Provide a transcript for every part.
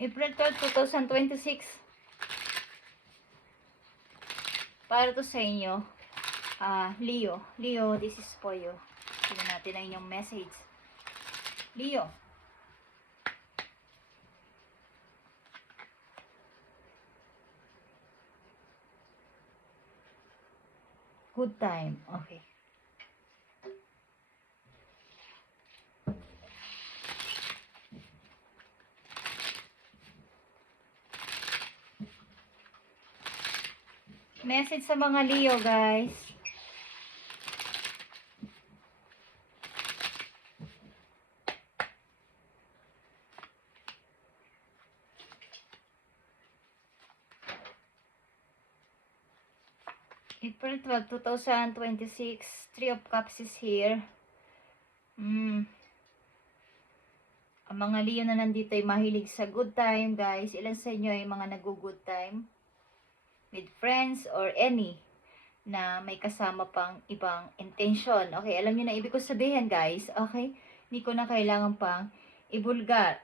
April 12, 2026. Para to sa inyo. Leo. Leo, this is for you. Tignan natin ang inyong message. Leo. Good time. Okay. Message sa mga Leo, guys. April 12, 2026. Three of Cups is here. Ang mga Leo na nandito ay mahilig sa good time, guys. Ilan sa inyo ay mga nag-good time? With friends or any na may kasama pang ibang intention. Okay, alam niyo na ibig ko sabihin, guys. Okay? Hindi ko na kailangan pang ibulgar.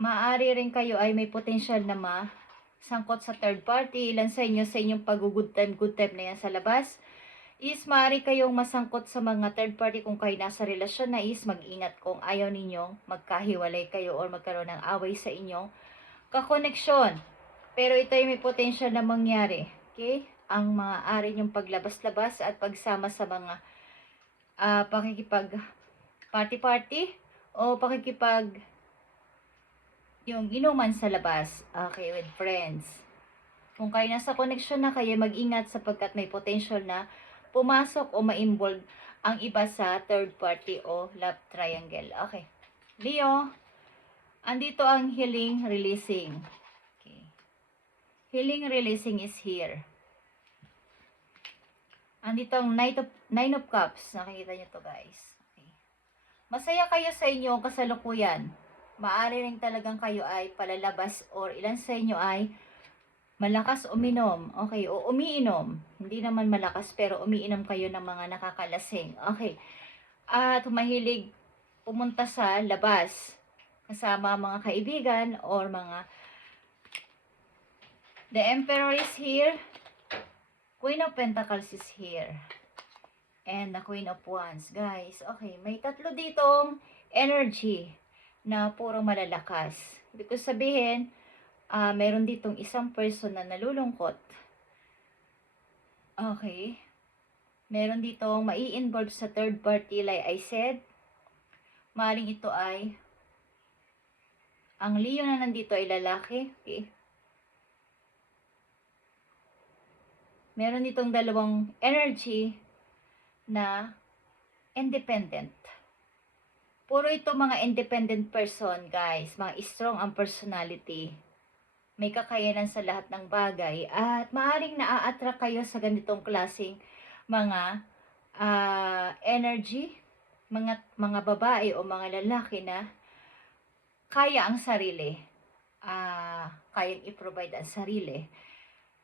Maaari rin kayo ay may potential na sangkot sa third party. Ilan sa inyo sa inyong pag-good time na yan sa labas is maaari kayong masangkot sa mga third party. Kung kayo nasa relasyon na is mag-ingat kung ayaw ninyong magkahiwalay kayo or magkaroon ng away sa inyong kakoneksyon. Pero ito ay may potential na mangyari. Okay? Ang maaari nyong paglabas-labas at pagsama sa mga pakikipag party-party o pakikipag yung inuman sa labas, okay, with friends. Kung kayo nasa connection na, kayo mag-ingat sapagkat may potential na pumasok o ma-involve ang iba sa third party o love triangle. Okay. Leo, andito ang healing, releasing. Okay. Healing, releasing is here. Andito ang Nine of Cups. Nakikita nyo to, guys. Okay. Masaya kayo sa inyong kasalukuyan. Maaari rin talagang kayo ay palalabas or ilan sa inyo ay malakas uminom. Okay, o umiinom. Hindi naman malakas pero umiinom kayo ng mga nakakalasing. Okay. At mahilig pumunta sa labas kasama mga kaibigan or mga The Emperor is here. Queen of Pentacles is here. And the Queen of Wands. Guys, okay, may tatlo ditong energy na puro malalakas. Ibig sabihin, meron ditong isang person na nalulungkot. Okay. Meron ditong mai-involve sa third party like I said. Maring ito ay ang Leo na nandito ay lalaki. Okay. Meron ditong dalawang energy na independent. Puro ito mga independent person, guys. Mga strong ang personality. May kakayanan sa lahat ng bagay. At maaaring naa-attract kayo sa ganitong klaseng mga energy. Mga babae o mga lalaki na kaya ang sarili. Kayang i-provide ang sarili.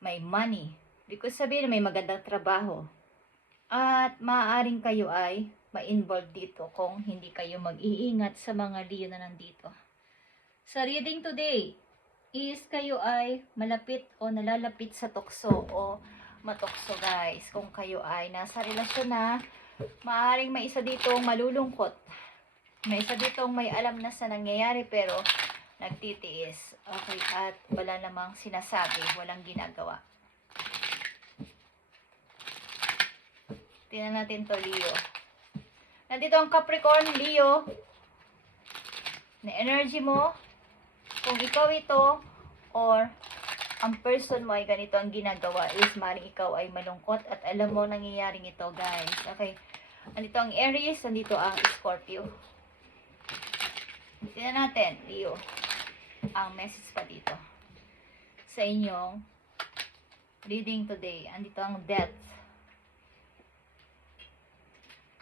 May money. Because sabihin may magandang trabaho. At maaaring kayo ay ma-involve dito kung hindi kayo mag-iingat sa mga Leo na nandito. Sa reading today is kayo ay malapit o nalalapit sa tukso o matokso, guys. Kung kayo ay nasa relasyon na, maaaring may isa ditong malulungkot. May isa ditong may alam na sa nangyayari pero nagtitiis. Okay, at wala namang sinasabi, walang ginagawa. Tingnan natin to, Leo. Nandito ang Capricorn, Leo. Na energy mo, kung ikaw ito, or ang person mo ay ganito ang ginagawa, is maring ikaw ay malungkot at alam mo nangyayaring ito, guys. Okay. Nandito ang Aries, nandito ang Scorpio. Tingnan natin, Leo. Ang message pa dito. Sa inyong reading today. Andito ang Death.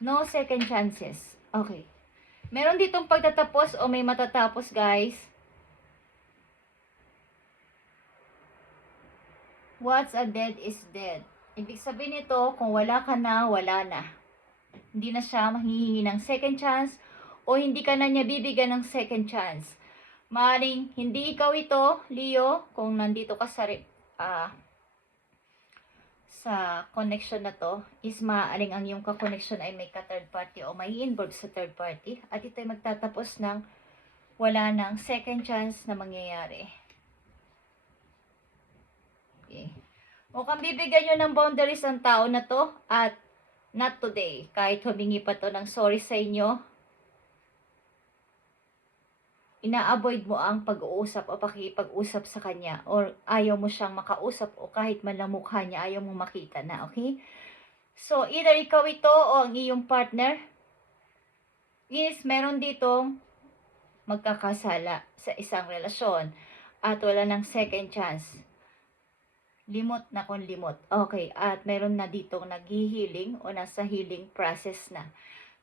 No second chances. Okay. Meron ditong pagtatapos o may matatapos, guys. What's a dead is dead. Ibig sabihin nito, kung wala ka na, wala na. Hindi na siya mahihingi ng second chance o hindi ka na niya bibigyan ng second chance. Maaring hindi ikaw ito, Leo, kung nandito ka sa connection na to, is maaaring ang iyong ka-connection ay may ka-third party o may involved sa third party. At ito ay magtatapos ng wala ng second chance na mangyayari. Okay. Mukhang bibigyan nyo ng boundaries ang tao na to at not today. Kahit humingi pa to ng sorry sa inyo, ina-avoid mo ang pag-uusap o pakipag-usap sa kanya or ayaw mo siyang makausap o kahit man lang mukha niya ayaw mo makita na, okay? So, either ikaw ito o ang iyong partner is meron ditong magkakasala sa isang relasyon at wala ng second chance. Limot na kung limot. Okay, at meron na ditong naghihiling o nasa healing process na.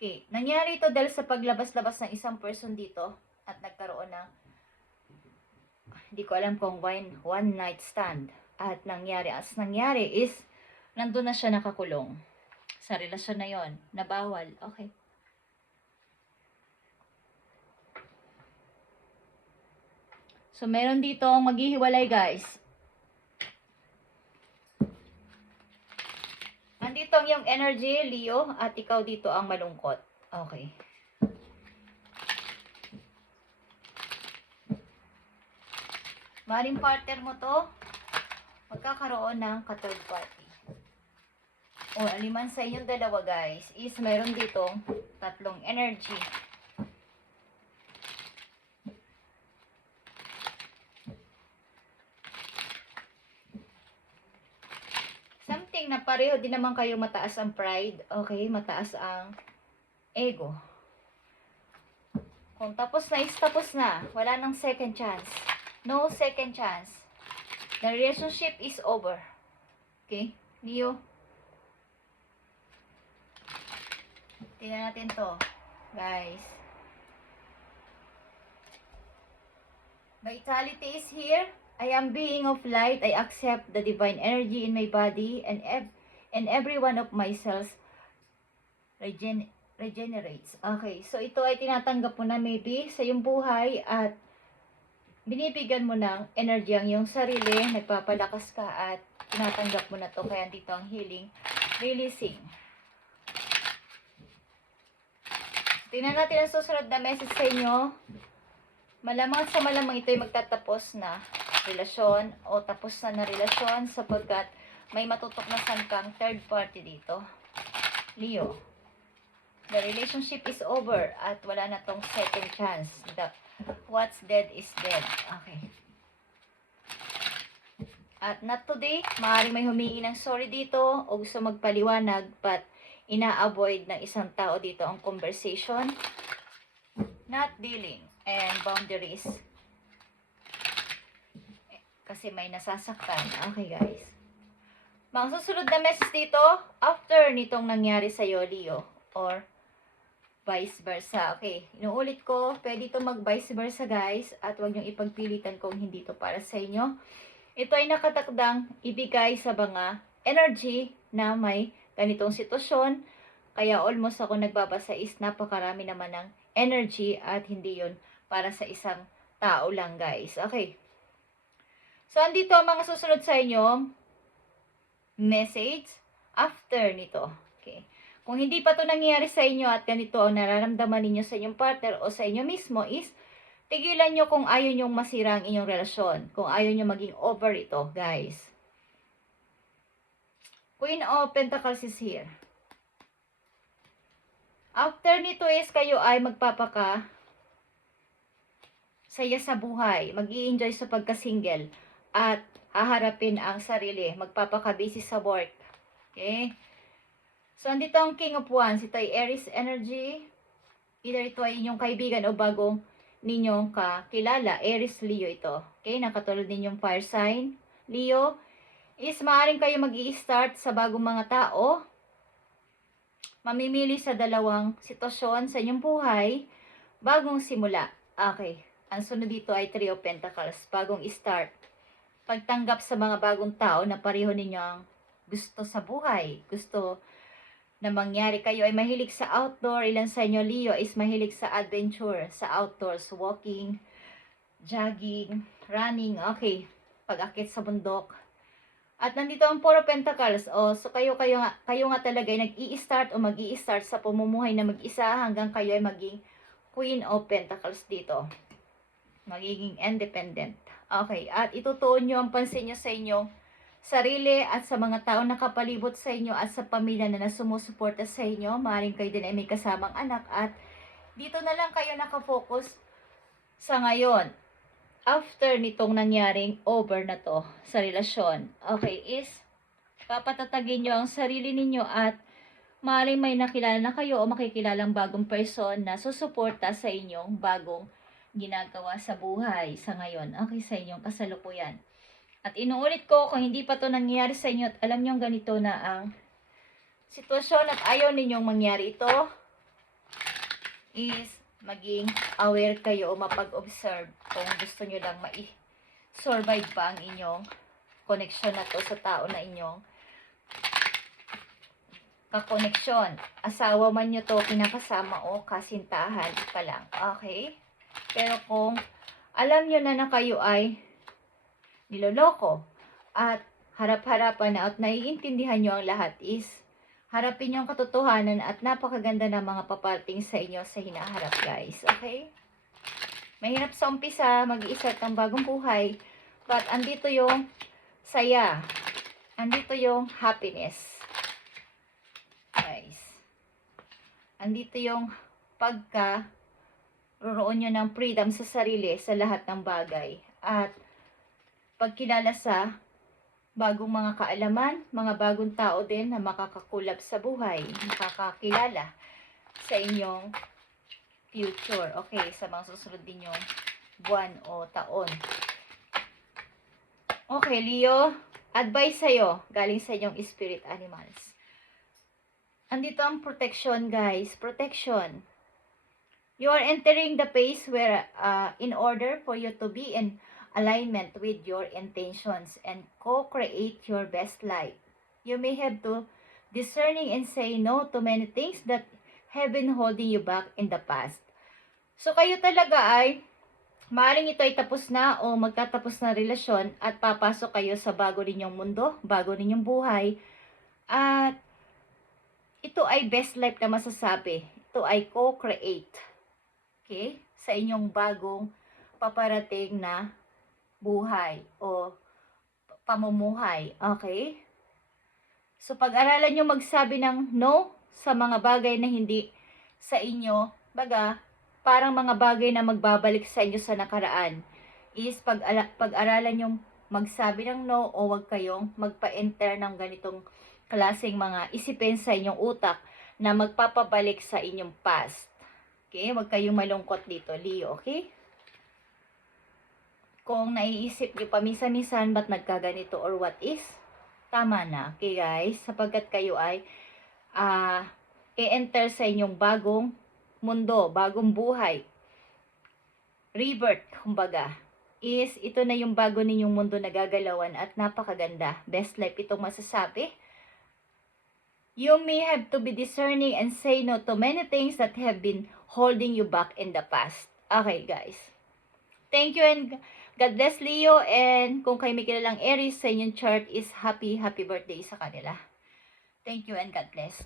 Okay, nangyari ito dahil sa paglabas-labas ng isang person dito at nagkaroon ng, hindi ko alam kung one night stand. At nangyari is, nandun na siya nakakulong sa relasyon na yon, na bawal. Okay. So, meron dito maghihiwalay, guys. Nandito ang yung energy, Leo, at ikaw dito ang malungkot. Okay. Maring partner mo to, magkakaroon ng ka-third party. O, aliman sa inyong dalawa, guys, is meron ditong tatlong energy. Something na pareho din naman kayo mataas ang pride, okay? Mataas ang ego. Kung tapos na is tapos na. Wala nang second chance. No second chance. The relationship is over. Okay? Leo? Tingnan natin to. Guys. Vitality is here. I am being of light. I accept the divine energy in my body and every one of my cells regenerates. Okay, so ito ay tinatanggap mo na maybe sa iyong buhay at binibigyan mo ng energy ang iyong sarili, nagpapalakas ka at tinatanggap mo na to, kaya dito ang healing, releasing. Tingnan natin ang susunod na message sa inyo. Malamang sa malamang ito ay magtatapos na relasyon o tapos na relasyon sapagkat may matutok na sangkang third party dito. Leo. The relationship is over at wala na tong second chance. What's dead is dead. Okay. At not today, maaaring may humingi ng sorry dito o gusto magpaliwanag but ina-avoid ng isang tao dito ang conversation. Not dealing and boundaries. Kasi may nasasaktan. Okay, guys. Mga susunod na message dito, after nitong nangyari sa'yo, Leo, or vice versa. Okay, inuulit ko, pwede ito mag vice versa, guys, at huwag niyong ipagpilitan kung hindi ito para sa inyo. Ito ay nakatakdang ibigay sa mga energy na may ganitong sitwasyon, kaya almost ako nagbabasa is napakarami naman ng energy at hindi yun para sa isang tao lang, guys. Okay. So, andito ang mga susunod sa inyo message after nito. Okay. Kung hindi pa to nangyayari sa inyo at ganito ang nararamdaman ninyo sa inyong partner o sa inyo mismo is, tigilan nyo kung ayaw nyong masira ang inyong relasyon. Kung ayaw nyo maging over ito, guys. Queen of Pentacles is here. After nito is kayo ay magpapaka saya sa buhay. Mag-i-enjoy sa pagka-single. At haharapin ang sarili. Magpapaka-busy sa work. Okay? So, andito ang King of Wands. Ito ay Aries energy. Either ito ay inyong kaibigan o bagong ninyong kakilala. Aries, Leo ito. Okay? Nakatulad ninyong fire sign. Leo, is maaaring kayo mag-i-start sa bagong mga tao. Mamimili sa dalawang sitwasyon sa inyong buhay. Bagong simula. Okay. Ang sunod dito ay Three of Pentacles. Bagong start. Pagtanggap sa mga bagong tao na pareho ninyo ang gusto sa buhay. Gusto na mangyari. Kayo ay mahilig sa outdoor. Ilan sa inyo, Leo, is mahilig sa adventure, sa outdoors, walking, jogging, running, okay, pag-akit sa bundok. At nandito ang Four of Pentacles. So kayo nga talaga ay nag-i-start o mag-i-start sa pamumuhay na mag-isa hanggang kayo ay maging Queen of Pentacles dito. Magiging independent. Okay, at itutuon nyo ang pansin nyo sa inyong sarili at sa mga taong nakapalibot sa inyo at sa pamilya na nasumusuporta sa inyo. Maaaring kayo din ay may kasamang anak at dito na lang kayo nakafocus sa ngayon. After nitong nangyaring over na to sa relasyon, okay, is papatatagin nyo ang sarili ninyo at maaaring may nakilala na kayo o makikilalang bagong person na susuporta sa inyong bagong ginagawa sa buhay sa ngayon, okay, sa inyong kasalukuyan. At inuulit ko, kung hindi pa to nangyayari sa inyo at alam nyo ganito na ang sitwasyon at ayaw ninyong mangyari ito, is maging aware kayo o mapag-observe kung gusto nyo lang survive pa ang inyong connection na to sa tao na inyong kakoneksyon. Asawa man nyo to, kinakasama o kasintahan pa lang. Okay? Pero kung alam nyo na kayo ay niloloko at harap-harapan na at naiintindihan nyo ang lahat, is harapin yung katotohanan at napakaganda ng mga paparating sa inyo sa hinaharap, guys. Okay? Mahirap sa umpisa, mag-i-start ng bagong buhay. But andito yung saya. Andito yung happiness. Guys. Andito yung pagkaroon nyo ng freedom sa sarili sa lahat ng bagay. At pagkilala sa bagong mga kaalaman, mga bagong tao din na makakakulab sa buhay, makakakilala sa inyong future, okay, sa mga susunod ninyong buwan o taon. Okay, Leo, advice sa'yo, galing sa inyong spirit animals. Andito ang protection, guys, protection. You are entering the phase where, in order for you to be in alignment with your intentions and co-create your best life, you may have to discerning and say no to many things that have been holding you back in the past. So kayo talaga ay maaaring ito ay tapos na o magtatapos na relasyon at papasok kayo sa bago ninyong mundo, bago ninyong buhay, at ito ay best life na masasabi. Ito ay co-create, okay, sa inyong bagong paparating na buhay o pamumuhay, okay? So, pag-aralan nyo magsabi ng no sa mga bagay na hindi sa inyo, baga, parang mga bagay na magbabalik sa inyo sa nakaraan, is pag-aralan nyo magsabi ng no o wag kayong magpa-enter ng ganitong klaseng mga isipin sa inyong utak na magpapabalik sa inyong past. Okay? Wag kayong malungkot dito, Leo, okay? Kung naiisip nyo paminsan-minsan ba't nagkaganito or what is, tama na. Okay guys, sapagkat kayo ay i-enter sa inyong bagong mundo, bagong buhay. Rebirth, kumbaga. Is ito na yung bago ninyong mundo na gagalawan at napakaganda. Best life itong masasabi. You may have to be discerning and say no to many things that have been holding you back in the past. Okay guys. Thank you and God bless, Leo, and kung kayo may kilalang Aries sa inyong chart is happy birthday sa kanila. Thank you and God bless.